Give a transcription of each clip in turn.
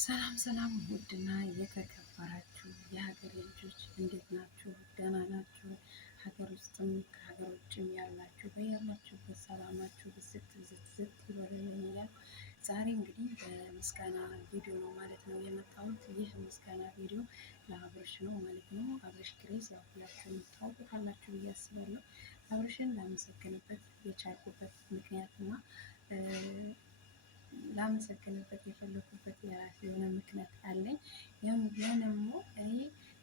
ሰላም ሰላም ውድና የተከበራችሁ የሀገሬ ልጆች እንዴት ናችሁ? ደህና ናችሁ? ሀገር ውስጥም ከሀገር ውጭም ያላችሁ በያላችሁበት ሰላማችሁ ብዝት ዝት ይበልልኝ እያልኩ ዛሬ እንግዲህ በምስጋና ቪዲዮ ነው ማለት ነው የመጣሁት። ይህ ምስጋና ቪዲዮ ለአብርሽ ነው ማለት ነው። አብርሽ ግሬስ ያው ሁላችሁም ታውቁታላችሁ ብዬ አስባለሁ። አብርሽን ላመሰግንበት የቻልኩበት ምክንያትና ላመሰግንበት የፈለኩበት የራሴ የሆነ ምክንያት አለኝ። ያም ደግሞ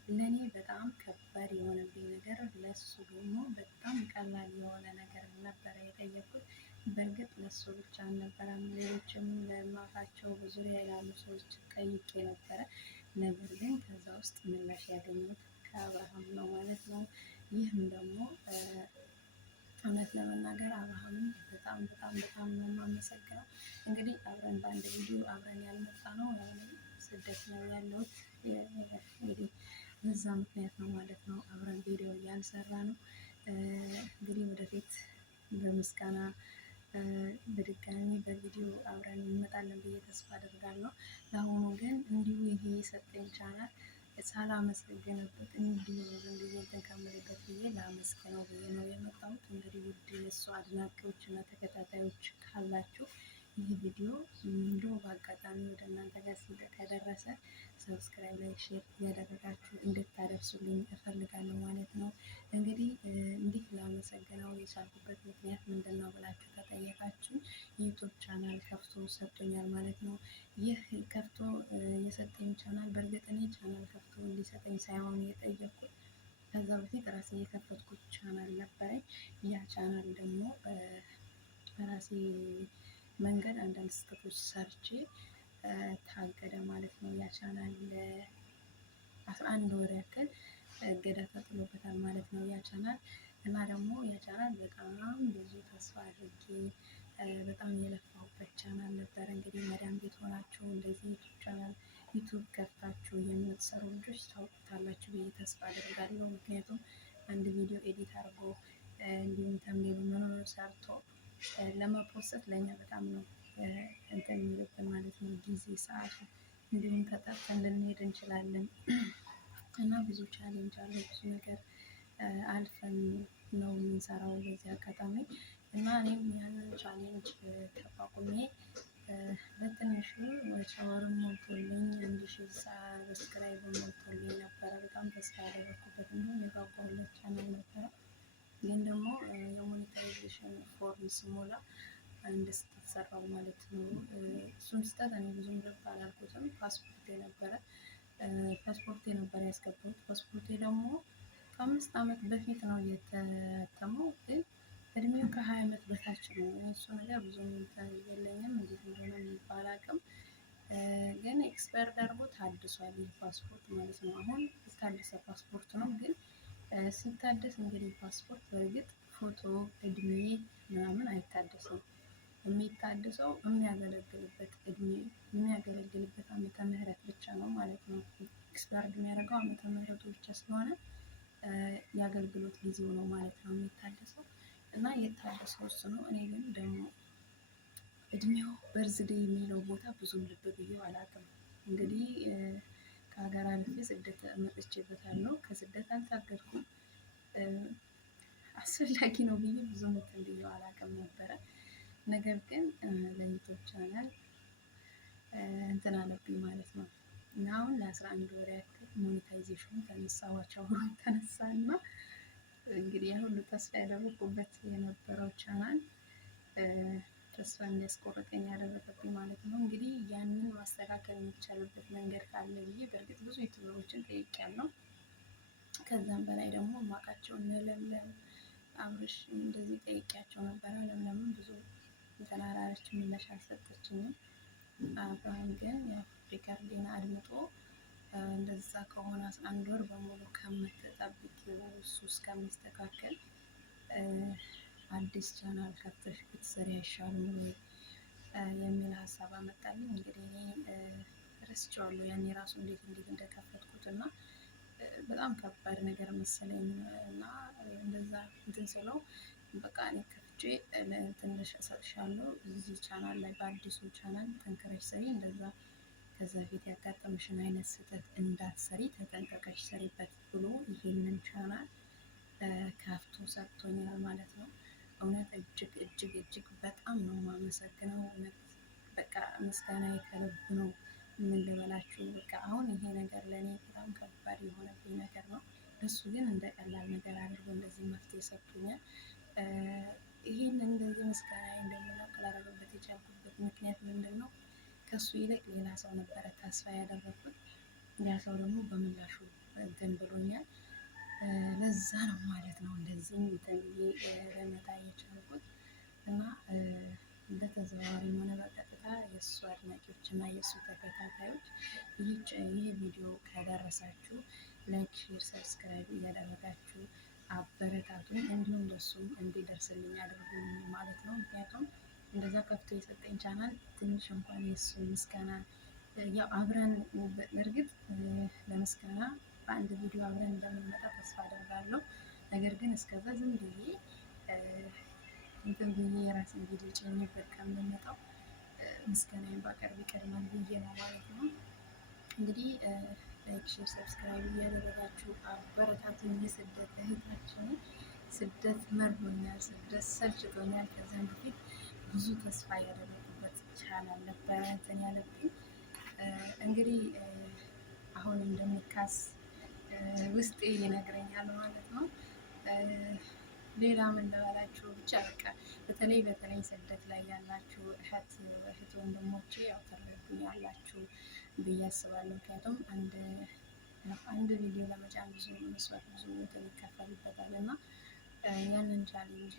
ለእኔ በጣም ከባድ የሆነብኝ ነገር ለሱ ደግሞ በጣም ቀላል የሆነ ነገር ነበረ የጠየኩት። በእርግጥ ለሱ ብቻ አልነበረም፣ ሌሎችም ለማውቃቸው በዙሪያ ያሉ ሰዎች ጠይቄ ነበረ። ነገር ግን ከዛ ውስጥ ምላሽ ያገኙት ከአብርሃም ነው ማለት ነው። ይህም ደግሞ እውነት ለመናገር አብርሃምን በጣም በጣም በጣም ነው የማመሰግነው። እንግዲህ አብረን በአንድ ቪዲዮ አብረን ያልመጣ ነው ስደት ነው ያለሁት። እንግዲህ በዛ ምክንያት ነው ማለት ነው አብረን ቪዲዮ ያልሰራ ነው። እንግዲህ ወደፊት በምስጋና በድጋሚ በቪዲዮ አብረን እንመጣለን ብዬ ተስፋ አደርጋለሁ። ለአሁኑ ግን እንዲሁ ይሄ የሰጠኝ ቻናል ሳላመሰግንበት እንዲሁ እንትን ከምልበት ብዬ ላመስግነው ብዬ ነው የመጣሁት። እንግዲህ ውድ የእሱ አድናቂዎች እና ተከታታዮች ካላችሁ ይህ ቪዲዮ እንዲሁ በአጋጣሚ ወደ እናንተ ጋር ከደረሰ ሰብስክራይብ፣ ላይክ፣ ሼር እያደረጋችሁ እንድታደርሱልኝ እፈልጋለሁ ማለት ነው። እንግዲህ እንዲህ ላመሰግነው የቻልኩበት ምክንያት ምንድን ነው ብላችሁ ከጠየቃችሁ ዩቱብ ቻናል ከፍቶ ሰጥቶኛል ማለት ነው። ይህ ከፍቶ የሰጠኝ ቻናል በእርግጥ እኔ ቻናል ከፍቶ እንዲሰጠኝ ሳይሆን የጠየኩት ከዛ በፊት ራሴ የከፈትኩት ቻናል ነበረኝ። ያ ቻናል ደግሞ በራሴ መንገድ አንዳንድ ስህተቶች ሰርቼ ታገደ ማለት ነው። ያ ቻናል ለ11 ወር ያክል እገዳ ተጥሎበታል ማለት ነው ያ ቻናል። እና ደግሞ ያ ቻናል በጣም ብዙ ተስፋ አድርጌ በጣም የለፋሁበት ቻናል ነበረ። እንግዲህ መዳም ቤት ሆናችሁ እንደዚህ ዩቱብ ቻናል ዩቱብ ከፍታችሁ የምትሰሩ ልጆች ታውቁታላችሁ ብዬ ተስፋ አደርጋለሁ። ምክንያቱም አንድ ቪዲዮ ኤዲት አድርጎ እንዲሁም ተምኔሉ መኖር ሰርቶ ለመፖሰት ለእኛ በጣም ነው እንትን የሚልብን ማለት ነው። ጊዜ ሰዓቱ እንዲሁም ተጠርተን ልንሄድ እንችላለን እና ብዙ ቻሌንጅ አለው፣ ብዙ ነገር አልፈን ነው የምንሰራው በዚህ አጋጣሚ። እና እኔም ያንን ቻሌንጅ ተቋቁሜ በትንሹ ሻወርም ሞልቶልኝ 1000 ሰብስክራይብ ሞልቶልኝ ነበረ። በጣም ተስፋ ያደረኩበት እንዲሁም የጓጓሁለት ቻናል ነበረ። ግን ደግሞ የሞኔታይዜሽን ፎርም ስሞላ አንድ ስህተት ሰራው ማለት ነው። እሱን ስህተት እኔ ብዙም ገባ አላልኩትም። ፓስፖርቴ ነበረ ያስገባሁት። ፓስፖርቴ ደግሞ ከ5 ዓመት በፊት ነው የተታተመው፣ ግን እድሜው ከ20 ዓመት በታች ነው። እሱ ነገር ብዙም የለኝም፣ እንዴት እንደሆነ የሚባል አቅም ግን ኤክስፐርድ አድርጎ ታድሷል ይህ ፓስፖርት ማለት ነው። አሁን የታደሰ ፓስፖርት ነው። ግን ሲታደስ እንግዲህ ፓስፖርት በእርግጥ ፎቶ፣ እድሜ ምናምን አይታደስም። የሚታደሰው የሚያገለግልበት እድሜ የሚያገለግልበት ዓመተ ምህረት ብቻ ነው ማለት ነው። ኤክስፐርድ የሚያደርገው ዓመተ ምህረቱ ብቻ ስለሆነ የአገልግሎት ጊዜው ነው ማለት ነው የሚታደሰው። እና የታደሰው እሱ ነው። እኔ ግን ደግሞ እድሜው በርዝዴ የሚለው ቦታ ብዙም ልብ ብዬው አላውቅም። እንግዲህ ከሀገር አልፌ ስደት መጥቼበታለሁ። ከስደት አልታገድኩም። አስፈላጊ ነው ብዬ ብዙም እንትን ብዬው አላውቅም ነበረ። ነገር ግን ለዩቱብ ቻናል እንትን አለብኝ ማለት ነው። እና አሁን ለ11 ወር ያክል ሞኔታይዜሽኑ ተነሳዋቸው ተነሳ እና እንግዲህ ያሁሉ ተስፋ ያደረኩበት የነበረው ቻናል ተስፋ እንዲያስቆርጠኝ ያደረገብኝ ማለት ነው። እንግዲህ ያንን ማስተካከል የሚቻልበት መንገድ ካለ ብዬ በእርግጥ ብዙ ዩቱበሮችን ጠይቄያለሁ። ከዛም በላይ ደግሞ የማውቃቸው እነ ለምለም፣ አብርሽ እንደዚህ ጠይቄያቸው ነበረ። ለምለምን ብዙ እንትን አላለችም፣ ምላሽ አልሰጠችኝም። አብርሃም ግን ያው ሪከርዴን አድምጦ እንደዛ ከሆነ 11 ወር በሙሉ ከምትጠብቂው እሱ እስከሚስተካከል አዲስ ቻናል ከፍተሽ ብትሰሪ አይሻልም ወይ የሚል ሀሳብ አመጣልኝ። እንግዲህ እኔ ረስቼዋለሁ ያኔ ራሱ እንዴት እንደከፈትኩት እና በጣም ከባድ ነገር መሰለኝ። እና እንደዛ እንትን ስለው በቃ እኔ ከፍቼ ትንሽ እሰጥሻለሁ እዚህ ቻናል ላይ በአዲሱ ቻናል ጠንክረሽ ስሪ እንደዛ ከዛ በፊት ያጋጠመሽን አይነት ስህተት እንዳትሰሪ ተጠንቀቀሽ ሰሪበት ብሎ ይሄንን ቻናል ከፍቶ ሰጥቶኛል ማለት ነው። እውነት እጅግ እጅግ እጅግ በጣም ነው የማመሰግነው። እውነት በቃ ምስጋና ከልብ ነው። ምን ልበላችሁ፣ በቃ አሁን ይሄ ነገር ለእኔ በጣም ከባድ የሆነብኝ ነገር ነው። እሱ ግን እንደ ቀላል ነገር አድርጎ እንደዚህ መፍትሄ ሰጥቶኛል። ይህን እንደዚህ ምስጋና እንደምላቅ ላደረገበት የቻልኩበት ምክንያት ምንድን ነው? ከሱ ይልቅ ሌላ ሰው ነበረ ተስፋ ያደረኩት። ያ ሰው ደግሞ በምላሹ እንትን ብሎኛል። ለዛ ነው ማለት ነው እንደዚህ ብዬ ለመታ የቻልኩት እና በተዘዋዋሪም ሆነ በቀጥታ የእሱ አድናቂዎች እና የእሱ ተከታታዮች ይህ ቪዲዮ ከደረሳችሁ ላይክ፣ ሼር፣ ሰብስክራይብ እያደረጋችሁ አበረታቱን። እንዲሁም ለሱም እንዲደርስልኝ አድርጉኝ ማለት ነው። ምክንያቱም እንደዛ ከፍቶ የሰጠኝ ቻናል ትንሽ እንኳን የሱ ምስጋና ያው አብረን እርግጥ ለምስጋና በአንድ ቪዲዮ አብረን እንደምንመጣ ተስፋ አደርጋለሁ። ነገር ግን እስከዛ ዝም ብዬ እንትን ብዬ የራሴን ቪዲዮ ጭኜበት ከምንመጣው ምስጋናዬን ባቀርብ ይቀድማል ብዬ ነው ማለት ነው። እንግዲህ ላይክ፣ ሼር፣ ሰብስክራይብ እያደረጋችሁ አበረታቱን። የስደት እህታችን ስደት መርቦኛል፣ ስደት ሰልችቶኛል። ከዚያም በፊት ብዙ ተስፋ ያደረጉበት ቻናል ነበረ እንትን ያለብኝ። እንግዲህ አሁን እንደሚካስ ውስጤ ይነግረኛል ማለት ነው። ሌላ ምን ልበላችሁ ብቻ በቃ በተለይ ስደት ላይ ያላችሁ እህት ወንድሞቼ ያው ትረዱኛላችሁ ብዬ አስባለሁ። ምክንያቱም አንድ ቪዲዮ ለመጫን ብዙ መስዋዕት ብዙ እንትን ይከፈልበታል እና ያንን ቻሌንጅ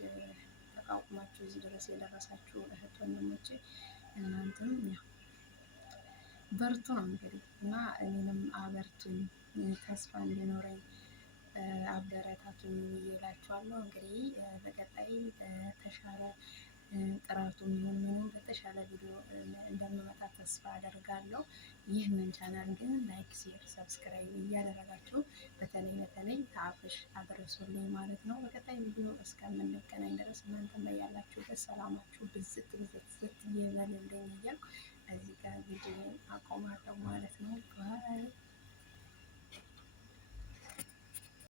ተቋቁማችሁ እዚህ ድረስ የደረሳችሁ እህት ወንድሞቼ እናንተም ያው በርቱ ነው እንግዲህ እና እኔንም አበርቱኝ፣ ተስፋ እንዲኖረኝ አበረታቱኝ እላችኋለሁ። እንግዲህ በቀጣይ በተሻለ ጥራቱ የሚሆን በተሻለ ቪዲዮ እንደምመጣ ተስፋ አደርጋለሁ። ይህንን ቻናል ግን ላይክ፣ ሼር፣ ሰብስክራይብ እያደረጋችሁ በተለይ ከአብሽ አድርሱልኝ ማለት ነው። በቀጣይ ቪዲዮ እስከምንገናኝ ድረስ እናንተም ላይ ያላችሁበት ሰላማችሁ ብዝት ይበልልኝ እያልኩ እዚህ ጋር ቪዲዮ አቆማለሁ ማለት ነው። ባይ